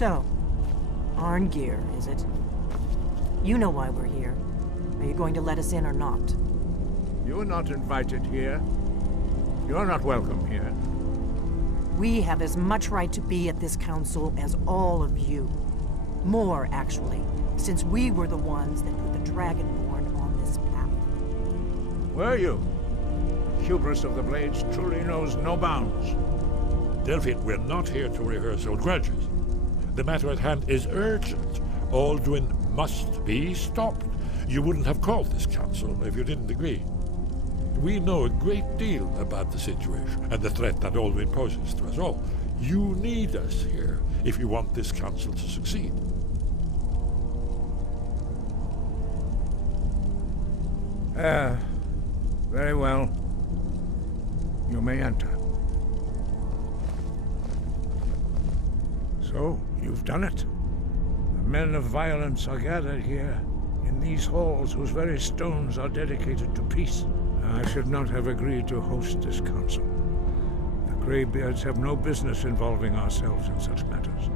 So, Arngeir, is it? You know why we're here. Are you going to let us in or not? You're not invited here. You're not welcome here. We have as much right to be at this council as all of you. More, actually, since we were the ones that put the Dragonborn on this path. Were you? The hubris of the Blades truly knows no bounds. Delphine, we're not here to rehearse old grudges. The matter at hand is urgent. Alduin must be stopped. You wouldn't have called this council if you didn't agree. We know a great deal about the situation and the threat that Alduin poses to us all. You need us here if you want this council to succeed. Very well. You may enter. So, you've done it. The men of violence are gathered here, in these halls whose very stones are dedicated to peace. I should not have agreed to host this council. The Greybeards have no business involving ourselves in such matters.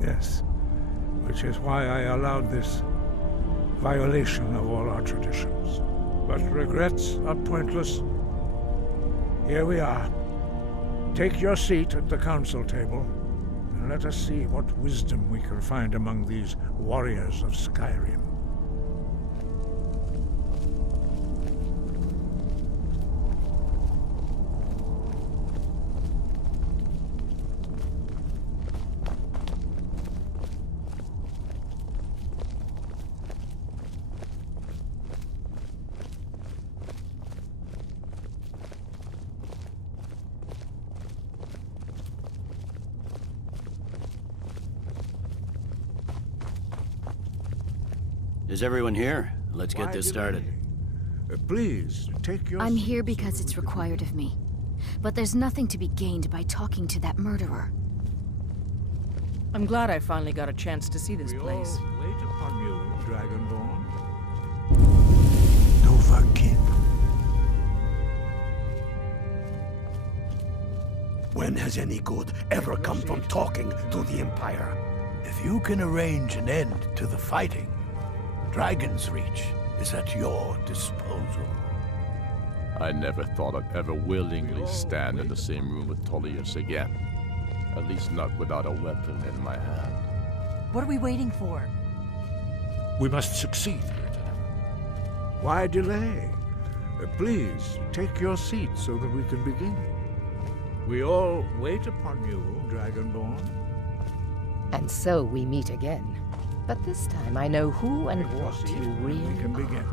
Yes. Which is why I allowed this violation of all our traditions. But regrets are pointless. Here we are. Take your seat at the council table, and let us see what wisdom we can find among these warriors of Skyrim. Is everyone here? Let's get this started. Please, take your... I'm here because it's required of me. But there's nothing to be gained by talking to that murderer. I'm glad I finally got a chance to see this place. We all wait upon you, Dragonborn. Novakin. When has any good ever come from talking to the Empire? If you can arrange an end to the fighting, Dragon's Reach is at your disposal. I never thought I'd ever willingly stand in the same room with Tullius again. At least not without a weapon in my hand. What are we waiting for? We must succeed, Lieutenant. Why delay? Please, take your seat so that we can begin. We all wait upon you, Dragonborn. And so we meet again. But this time I know who and what you really We can begin.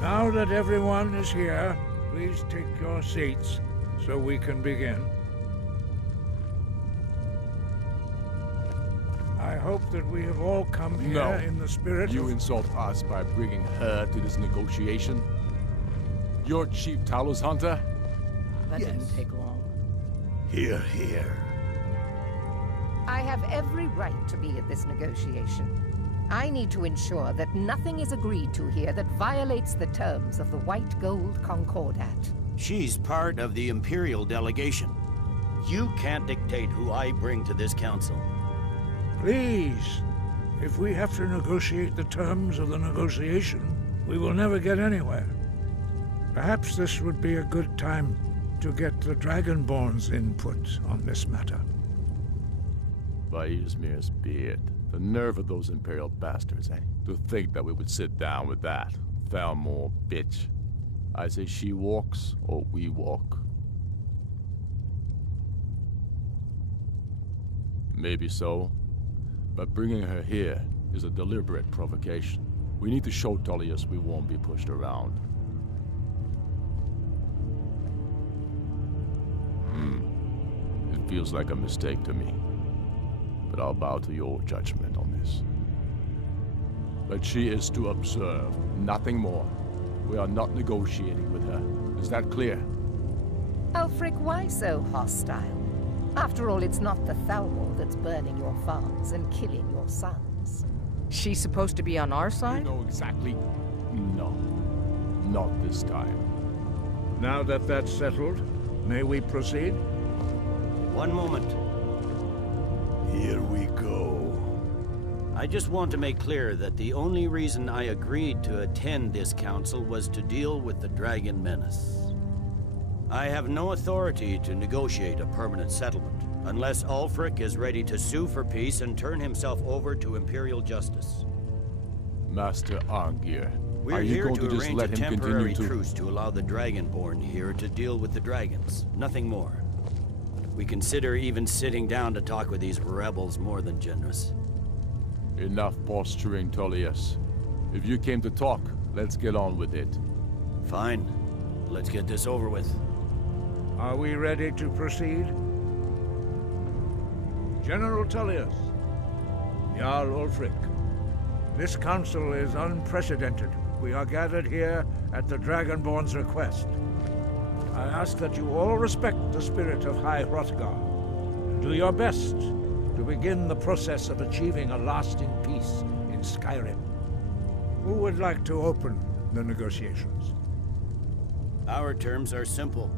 Now that everyone is here, please take your seats so we can begin. I hope that we have all come here in the spirit You insult us by bringing her to this negotiation? You're Chief Talos Hunter? That didn't take long. Hear, hear. I have every right to be at this negotiation. I need to ensure that nothing is agreed to here that violates the terms of the White Gold Concordat. She's part of the Imperial Delegation. You can't dictate who I bring to this council. Please, if we have to negotiate the terms of the negotiation, we will never get anywhere. Perhaps this would be a good time to get the Dragonborn's input on this matter. By Ysmir's beard. The nerve of those Imperial bastards, eh? To think that we would sit down with that. Thalmor bitch. I say she walks, or we walk. Maybe so. But bringing her here is a deliberate provocation. We need to show Tullius we won't be pushed around. It feels like a mistake to me. But I'll bow to your judgment on this. But she is to observe, nothing more. We are not negotiating with her. Is that clear? Ulfric, why so hostile? After all, it's not the Thalmor that's burning your farms and killing your sons. She's supposed to be on our You side? know exactly... No. Not this time. Now that that's settled, may we proceed? One moment. Here we go. I just want to make clear that the only reason I agreed to attend this council was to deal with the Dragon Menace. I have no authority to negotiate a permanent settlement, unless Ulfric is ready to sue for peace and turn himself over to Imperial justice. Master Arngir, We're are you here going to to just arrange let a him continue temporary to... truce to allow the Dragonborn here to deal with the dragons. Nothing more. We consider even sitting down to talk with these rebels more than generous. Enough posturing, Tullius. If you came to talk, let's get on with it. Fine. Let's get this over with. Are we ready to proceed? General Tullius, Jarl Ulfric, this council is unprecedented. We are gathered here at the Dragonborn's request. I ask that you all respect the spirit of High Hrothgar, and do your best to begin the process of achieving a lasting peace in Skyrim. Who would like to open the negotiations? Our terms are simple.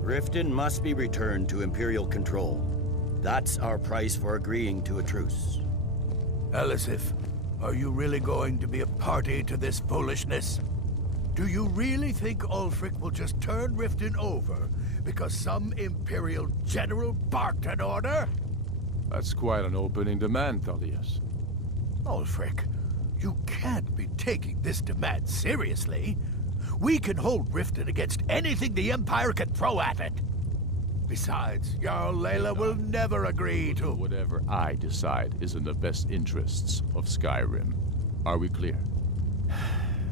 Riften must be returned to Imperial control. That's our price for agreeing to a truce. Elisif, are you really going to be a party to this foolishness? Do you really think Ulfric will just turn Riften over because some Imperial general barked an order? That's quite an opening demand, Tullius. Ulfric, you can't be taking this demand seriously. We can hold Riften against anything the Empire can throw at it. Besides, Jarl Layla will never agree to... Whatever I decide is in the best interests of Skyrim. Are we clear?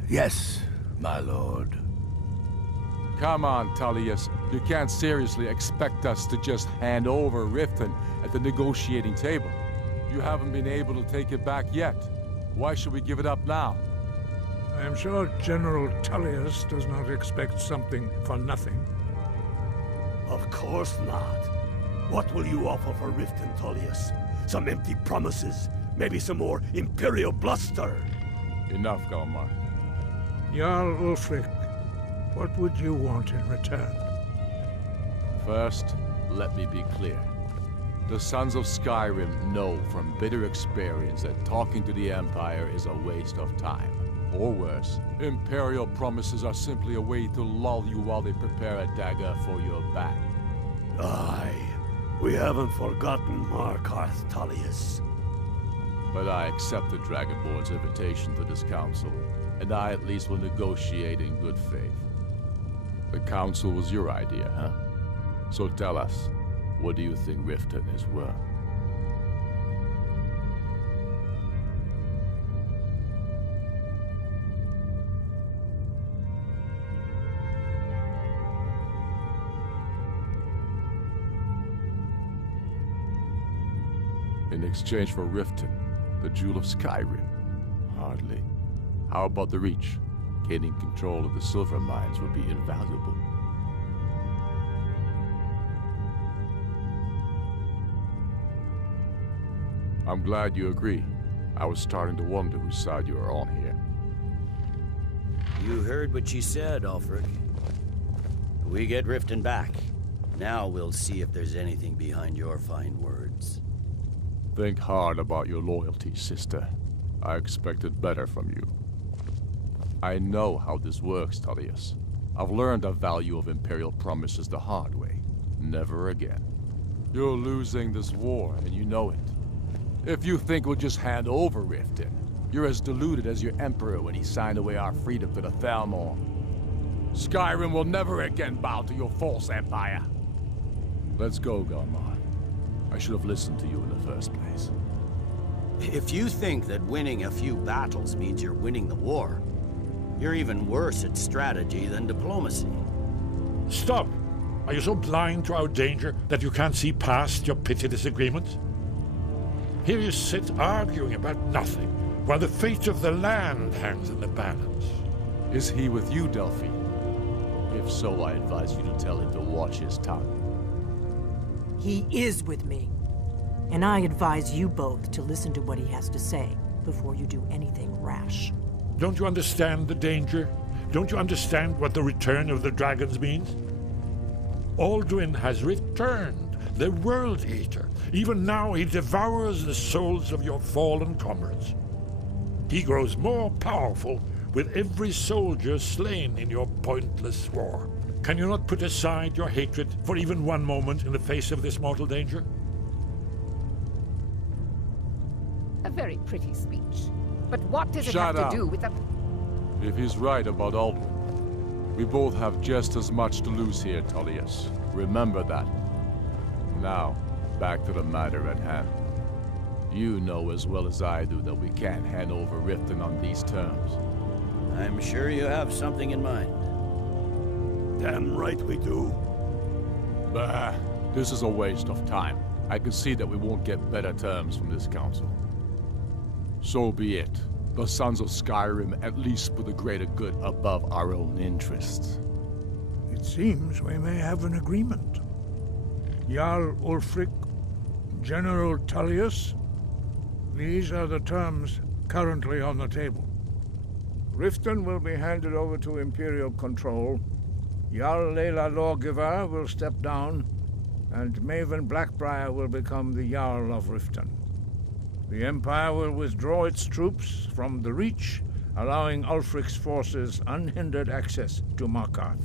Yes, my lord. Come on, Tullius. You can't seriously expect us to just hand over Riften at the negotiating table. You haven't been able to take it back yet. Why should we give it up now? I am sure General Tullius does not expect something for nothing. Of course not. What will you offer for Riften, Tullius? Some empty promises? Maybe some more Imperial bluster? Enough, Thalmor. Jarl Ulfric, what would you want in return? First, let me be clear. The Sons of Skyrim know from bitter experience that talking to the Empire is a waste of time. Or worse, Imperial promises are simply a way to lull you while they prepare a dagger for your back. Aye, we haven't forgotten Markarth, Tullius. But I accept the Dragonborn's invitation to this council, and I at least will negotiate in good faith. The council was your idea, huh? So tell us, what do you think Riften is worth? In exchange for Riften, the Jewel of Skyrim? Hardly. How about the Reach? Gaining control of the silver mines would be invaluable. I'm glad you agree. I was starting to wonder whose side you are on here. You heard what she said, Ulfric. We get Riften back. Now we'll see if there's anything behind your fine words. Think hard about your loyalty, sister. I expected better from you. I know how this works, Tullius. I've learned the value of Imperial promises the hard way. Never again. You're losing this war, and you know it. If you think we'll just hand over Riften, you're as deluded as your Emperor when he signed away our freedom to the Thalmor. Skyrim will never again bow to your false empire. Let's go, Thalmor. I should have listened to you in the first place. If you think that winning a few battles means you're winning the war, you're even worse at strategy than diplomacy. Stop! Are you so blind to our danger that you can't see past your petty disagreements? Here you sit arguing about nothing, while the fate of the land hangs in the balance. Is he with you, Delphi? If so, I advise you to tell him to watch his tongue. He is with me. And I advise you both to listen to what he has to say before you do anything rash. Don't you understand the danger? Don't you understand what the return of the dragons means? Alduin has returned, the World Eater. Even now he devours the souls of your fallen comrades. He grows more powerful with every soldier slain in your pointless war. Can you not put aside your hatred for even one moment in the face of this mortal danger? A very pretty speech. But what does it Shut have up. to do with the... If he's right about Alduin, we both have just as much to lose here, Tullius. Remember that. Now, back to the matter at hand. You know as well as I do that we can't hand over Riften on these terms. I'm sure you have something in mind. Damn right we do. Bah, this is a waste of time. I can see that we won't get better terms from this council. So be it. The sons of Skyrim at least put the greater good above our own interests. It seems we may have an agreement. Jarl Ulfric, General Tullius, these are the terms currently on the table. Riften will be handed over to Imperial control. Jarl Layla Lawgiver will step down, and Maven Blackbriar will become the Jarl of Riften. The Empire will withdraw its troops from the Reach, allowing Ulfric's forces unhindered access to Markarth.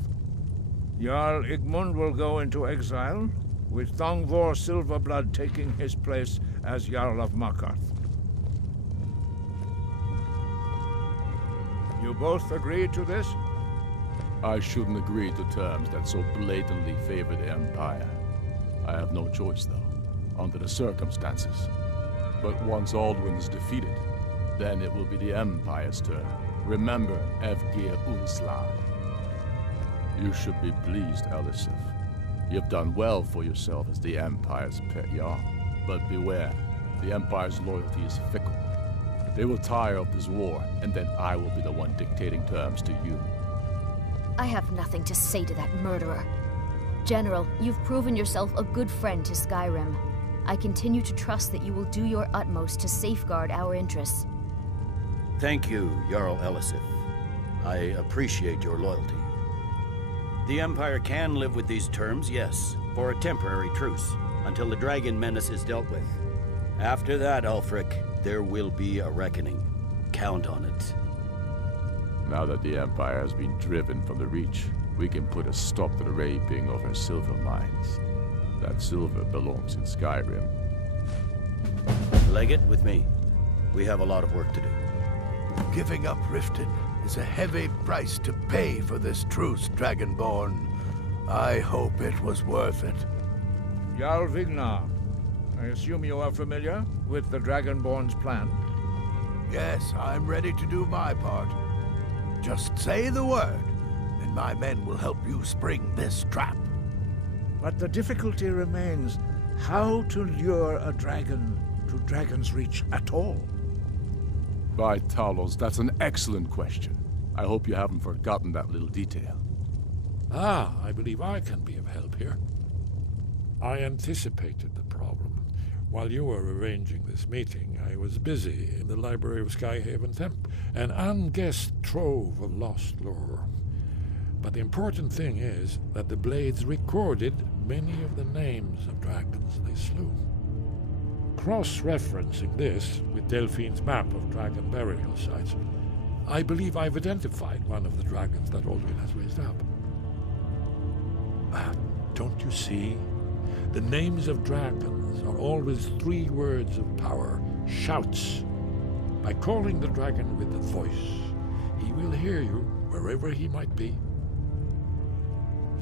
Jarl Igmund will go into exile, with Thongvor Silverblood taking his place as Jarl of Markarth. You both agree to this? I shouldn't agree to terms that so blatantly favor the Empire. I have no choice, though, under the circumstances. But once Alduin is defeated, then it will be the Empire's turn. Remember Evgir Unsla. You should be pleased, Elisif. You've done well for yourself as the Empire's pet Jarl. But beware, the Empire's loyalty is fickle. They will tire of this war, and then I will be the one dictating terms to you. I have nothing to say to that murderer. General, you've proven yourself a good friend to Skyrim. I continue to trust that you will do your utmost to safeguard our interests. Thank you, Jarl Elisif. I appreciate your loyalty. The Empire can live with these terms, yes, for a temporary truce, until the dragon menace is dealt with. After that, Ulfric, there will be a reckoning. Count on it. Now that the Empire has been driven from the Reach, we can put a stop to the raping of her silver mines. That silver belongs in Skyrim. Legate with me. We have a lot of work to do. Giving up Riften is a heavy price to pay for this truce, Dragonborn. I hope it was worth it. Jarl Vignar, I assume you are familiar with the Dragonborn's plan? Yes, I'm ready to do my part. Just say the word, and my men will help you spring this trap. But the difficulty remains how to lure a dragon to Dragon's Reach at all. By Talos, that's an excellent question. I hope you haven't forgotten that little detail. Ah, I believe I can be of help here. I anticipated the problem. While you were arranging this meeting, I was busy in the library of Skyhaven Temp, an unguessed trove of lost lore. But the important thing is that the Blades recorded many of the names of dragons they slew. Cross-referencing this with Delphine's map of dragon burial sites, I believe I've identified one of the dragons that Alduin has raised up. Don't you see? The names of dragons are always 3 words of power, shouts. By calling the dragon with the voice, he will hear you wherever he might be.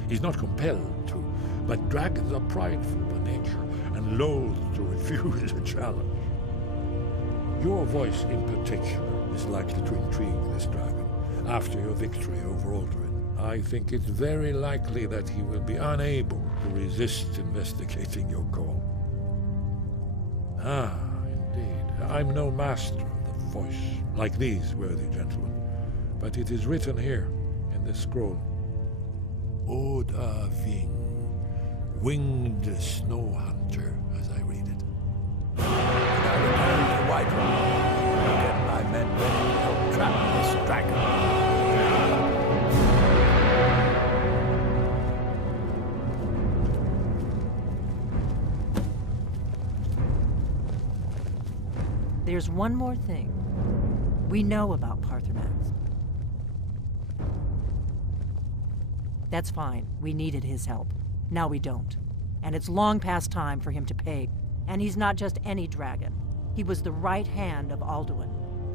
He's not compelled to, but dragons are prideful by nature and loath to refuse a challenge. Your voice in particular is likely to intrigue this dragon after your victory over Alduin. I think it's very likely that he will be unable to resist investigating your call. Ah, indeed. I'm no master of the voice, like these worthy gentlemen, but it is written here in this scroll. Oda Ving, winged snow hunter, as I read it. I return to Whiterun and get my men ready to help trap this dragon. There's one more thing. We know about Paarthurnax. That's fine. We needed his help. Now we don't. And it's long past time for him to pay. And he's not just any dragon. He was the right hand of Alduin.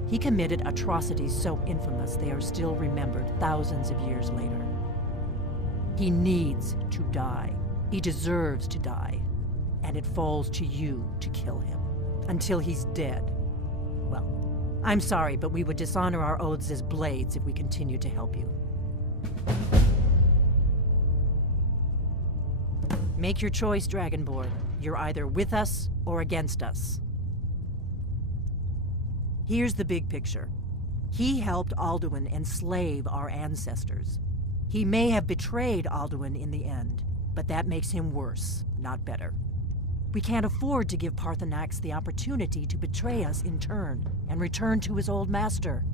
He committed atrocities so infamous they are still remembered thousands of years later. He needs to die. He deserves to die. And it falls to you to kill him. Until he's dead. Well, I'm sorry, but we would dishonor our oaths as blades if we continued to help you. Make your choice, Dragonborn. You're either with us or against us. Here's the big picture. He helped Alduin enslave our ancestors. He may have betrayed Alduin in the end, but that makes him worse, not better. We can't afford to give Paarthurnax the opportunity to betray us in turn and return to his old master.